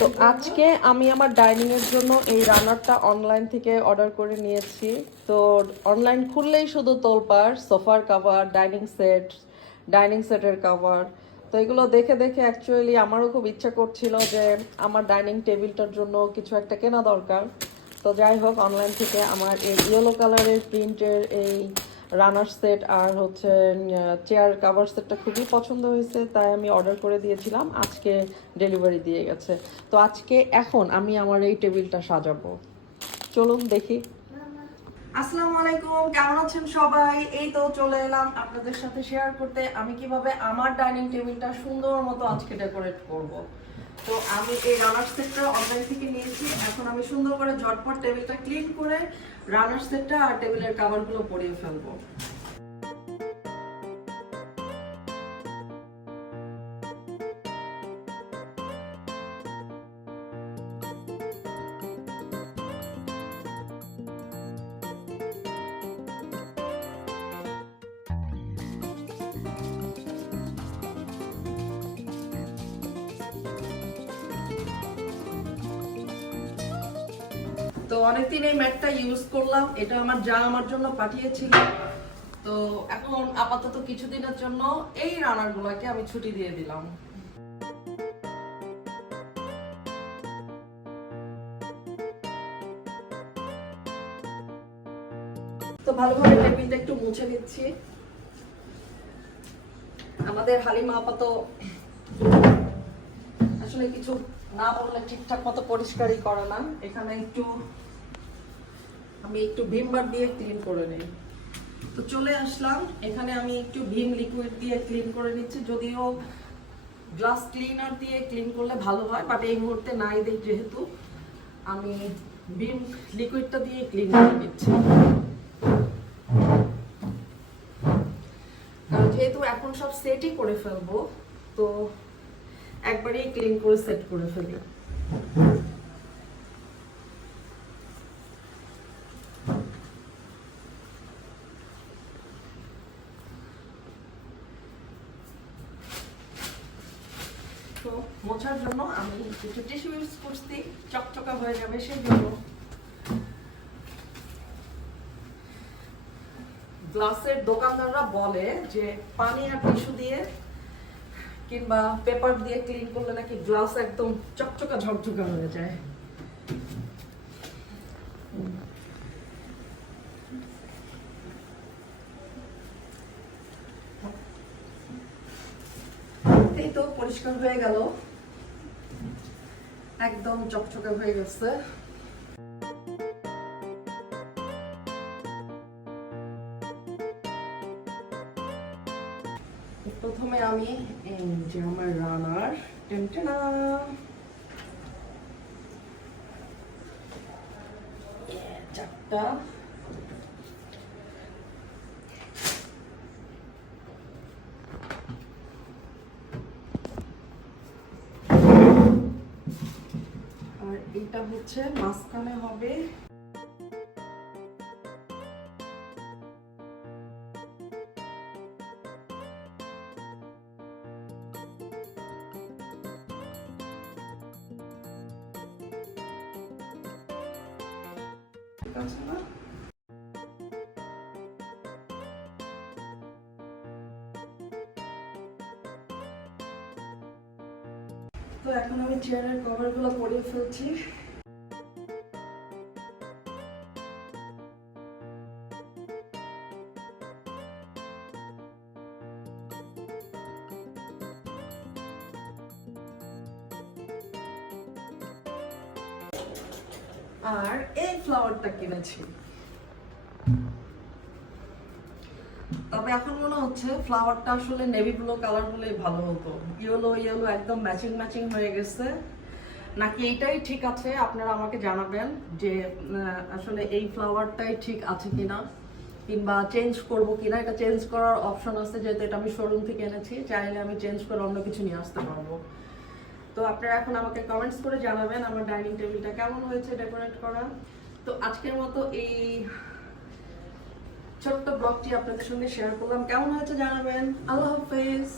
তো আজকে আমি আমার ডাইনিং এর জন্য এই রানারটা অনলাইন থেকে অর্ডার করে নিয়েছি। তো অনলাইন খুললেই শুধু তোলপার sofa cover dining set dining সেটের কাভার তো এগুলো দেখে দেখে অ্যাকচুয়ালি আমারও খুব ইচ্ছা করছিল যে আমার ডাইনিং টেবিলটার জন্য কিছু একটা কেনা দরকার। তো যাই হোক অনলাইন থেকে আমার এই ইয়েলো কালারের প্রিন্টের এই রানার সেট আর হচ্ছে চেয়ার কাভার সেটটা খুবই পছন্দ হয়েছে, তাই আমি অর্ডার করে দিয়েছিলাম। আজকে ডেলিভারি দিয়ে গেছে। তো আজকে এখন আমি আমার এই টেবিলটা সাজাবো। চলুন দেখি। আসসালামু আলাইকুম, কেমন আছেন সবাই? এই তো চলে এলাম আপনাদের সাথে শেয়ার করতে। আমি কীভাবে আমার ডাইনিং টেবিলটা সুন্দর মতো আজকে ডেকোরেট করব। তো আমি এই রানার সেটটা অনলাইন থেকে নিয়েছি। এখন আমি সুন্দর করে ঝটপট টেবিলটা ক্লিন করে রানার সেটটা আর টেবিলের কাভারগুলো পরিয়ে ফেলব। তো অনেকদিন এই ম্যাটটা ইউজ করলাম, এটা আমার যা আমার জন্য পাঠিয়েছিল। তো এখন আপাতত কিছুদিনের জন্য এই রানার গুলাকে আমি ছুটি দিয়ে দিলাম। তো ভালোভাবে টেবিলটা একটু মুছে নিচ্ছি। আমাদের হালিমা আপাতত আসলে কিছু না বললে ঠিকঠাক মতো পরিষ্কারই করে না। এখানে একটু, আমি একটু ভিম বার দিয়ে ক্লিন করে নিই। তো চলে আসলাম। এখানে আমি একটু ভিম লিকুইড দিয়ে ক্লিন করে নিচ্ছি। যদিও গ্লাস ক্লিনার দিয়ে ক্লিন করলে ভালো হয় বাট এই মুহূর্তে নাই দেই যেহেতু। আমি ভিম লিকুইডটা দিয়ে ক্লিন করে নিচ্ছি। যেহেতু এখন সব সেটই করে ফেলব, তো একবারেই ক্লিন করে সেট করে ফেলি। তো মোছার জন্য আমি কিছু টিস্যু ইউজ করছি, চকচকা হয়ে যাবে সেই জন্য গ্লাসের দোকানদাররা বলে যে পানি আর টিস্যু দিয়ে কিংবা পেপার দিয়ে ক্লিন করলে নাকি গ্লাস একদম চকচকা ঝকঝকা হয়ে যায়। তো পরিষ্কার হয়ে গেল। একদম চকচকে হয়ে গেছে। প্রথমে আমি এই যে আমার রানার টেনটেনা চারটা আর এটা হচ্ছে মাঝখানে হবে ঠিক তো এখন আমি চেয়ারের কভারগুলো পরিয়ে ফেলছি। আর এই ফ্লাওয়ারটা কিনেছি। তবে এখন মনে হচ্ছে ফ্লাওয়ারটা আসলে নেভি ব্লু কালার হলেই ভালো হতো। ইয়েলো ইয়েলো একদম ম্যাচিং ম্যাচিং হয়ে গেছে। নাকি এইটাই ঠিক আছে? আপনারা আমাকে জানাবেন যে আসলে এই ফ্লাওয়ারটাই ঠিক আছে কিনা, কিংবা চেঞ্জ করব কিনা। এটা চেঞ্জ করার অপশন আছে, যেহেতু এটা আমি শোরুম থেকে এনেছি। চাইলে আমি চেঞ্জ করে অন্য কিছু নিয়ে আসতে পারব। তো আপনারা এখন আমাকে কমেন্টস করে জানাবেন আমার ডাইনিং টেবিলটা কেমন হয়েছে ডেকোরেট করা। তো আজকের মতো এই ছোট্ট ব্লগটি আপনাদের সঙ্গে শেয়ার করলাম। কেমন হয়েছে জানাবেন? আল্লাহ হাফেজ।